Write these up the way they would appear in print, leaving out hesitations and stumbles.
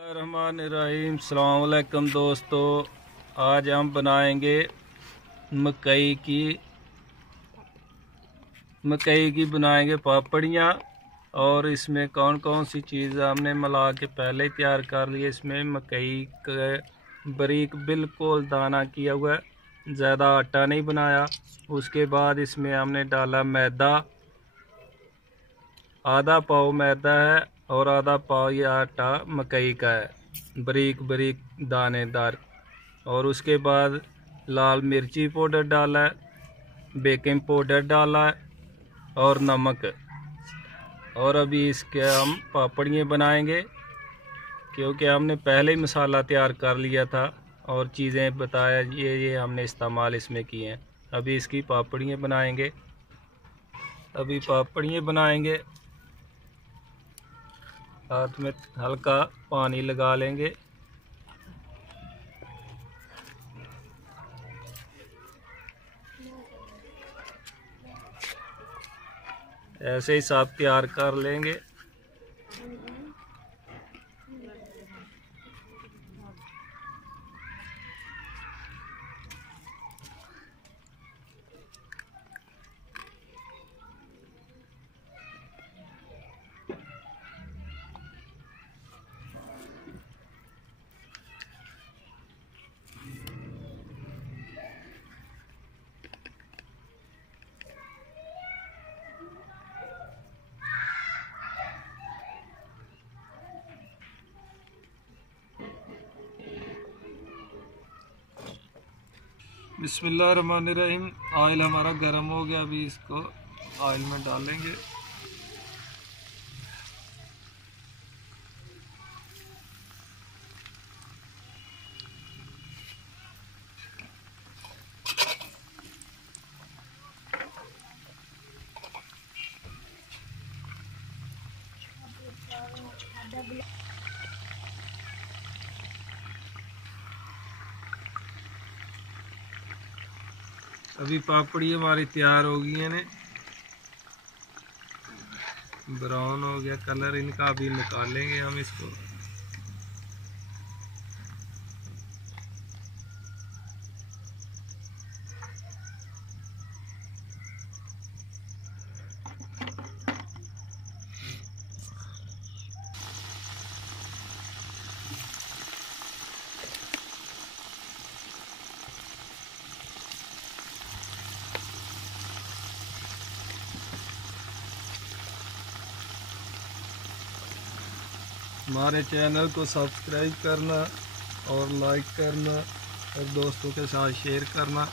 बिस्मिल्लाहिर्रहमानिर्रहीम। अस्सलाम वालेकुम दोस्तों, आज हम बनाएंगे मकई की बनाएंगे पापड़ियाँ। और इसमें कौन कौन सी चीज़ हमने मिला के पहले ही तैयार कर ली। इसमें मकई का बारीक बिल्कुल दाना किया हुआ है, ज़्यादा आटा नहीं बनाया। उसके बाद इसमें हमने डाला मैदा, आधा पाव मैदा है और आधा पाव ये आटा मकई का है, बारीक बारीक दानेदार। और उसके बाद लाल मिर्ची पाउडर डाला है, बेकिंग पाउडर डाला है और नमक। और अभी इसके हम पापड़ियाँ बनाएंगे, क्योंकि हमने पहले ही मसाला तैयार कर लिया था और चीज़ें बताया ये हमने इस्तेमाल इसमें किए हैं। अभी इसकी पापड़ियाँ बनाएंगे। हाथ में हल्का पानी लगा लेंगे। ऐसे ही सब तैयार कर लेंगे। बिस्मिल्लाहिर्रहमानिर्रहीम। ऑयल हमारा गर्म हो गया, अभी इसको ऑयल में डालेंगे। अभी पापड़ी हमारी तैयार हो गई है, ब्राउन हो गया कलर इनका। अभी निकालेंगे हम इसको। हमारे चैनल को सब्सक्राइब करना और लाइक करना और दोस्तों के साथ शेयर करना।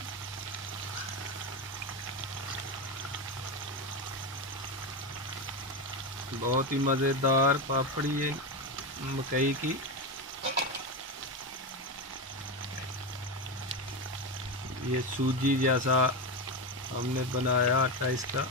बहुत ही मज़ेदार पापड़ी है मकई की। ये सूजी जैसा हमने बनाया आटा इसका।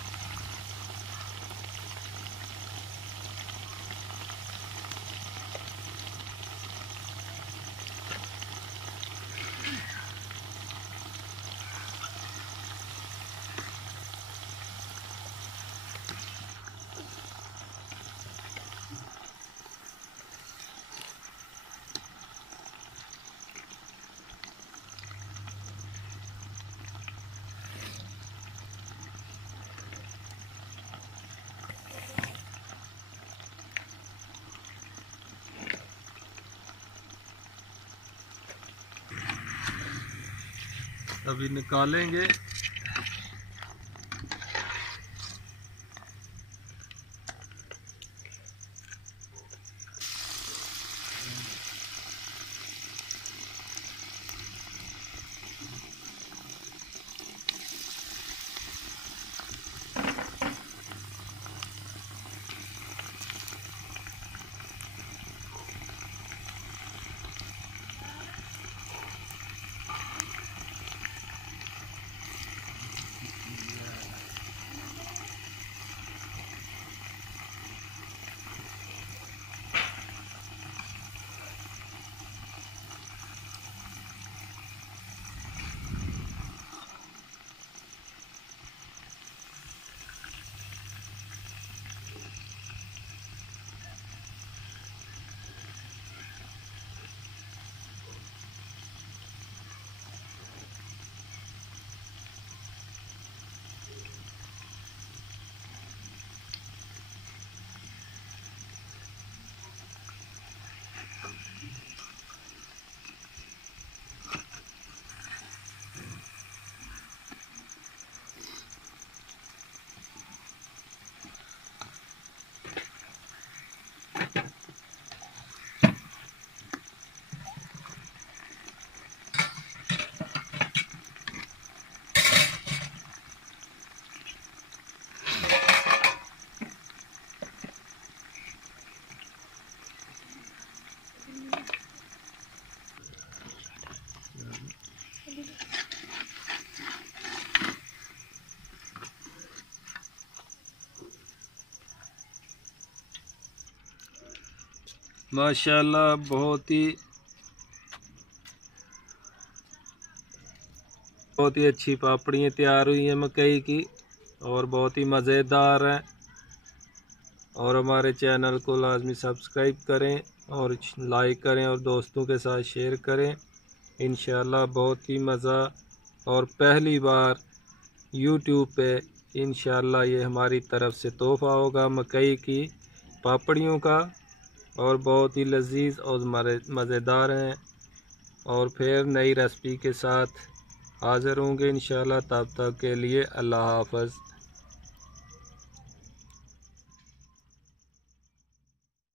अभी निकालेंगे। माशाल्लाह बहुत ही अच्छी पापड़ियाँ तैयार हुई हैं मकई की और बहुत ही मज़ेदार है। और हमारे चैनल को लाजमी सब्सक्राइब करें और लाइक करें और दोस्तों के साथ शेयर करें। इंशाल्लाह बहुत ही मज़ा और पहली बार यूट्यूब पे इंशाल्लाह ये हमारी तरफ से तोहफ़ा होगा मकई की पापड़ियों का और बहुत ही लजीज और मज़ेदार हैं। और फिर नई रेसिपी के साथ हाज़िर होंगे इंशाल्लाह। तब तक के लिए अल्लाह हाफ़िज़।